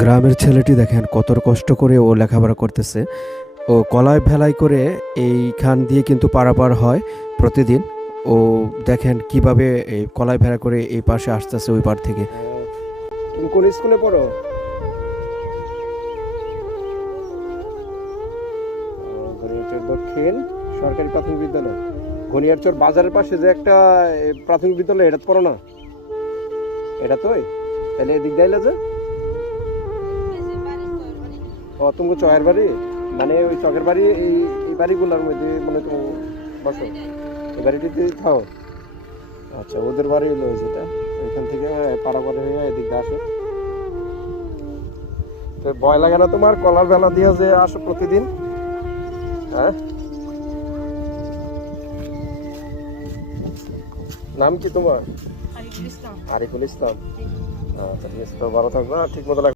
গ্রামের ছেলেটি দেখেন কত কষ্ট করে ও লেখাপড়া করতেছে। ও কলাই ভেলাই করে এইখান দিয়ে কিন্তু পারাপার হয় প্রতিদিন। ও দেখেন কিভাবে এই কলাই ভেলা করে এই পাশে আসতেছে ওই পার থেকে। তুমি কোন স্কুলে পড়ো? ঘনিয়ারচর দক্ষিণ সরকারি প্রাথমিক বিদ্যালয়। ঘনিয়ারচর বাজারের পাশে যে একটা প্রাথমিক বিদ্যালয়, এটা পড়ো না? এটা তো তাহলে এদিক দিলে যে ও তুমি চয়ের বাড়ি, মানে ওই চকের বাড়ি, এই বাড়িগুলোর মধ্যে মানে তুমি বসো, এই বাড়িটিতে থাও। আচ্ছা, ওদের বাড়ি হলো যেটা, ওইখান থেকে পারাপার হয়ে এদিক দিয়ে আসো। তো ভয় লাগে না তোমার কলার বেলা দিয়ে যে আসো প্রতিদিন? হ্যাঁ, নাম কি তোমার? আরিফুল ইসলাম। আচ্ছা, ঠিক আছে, তো ভালো থাকবে, ঠিক মতো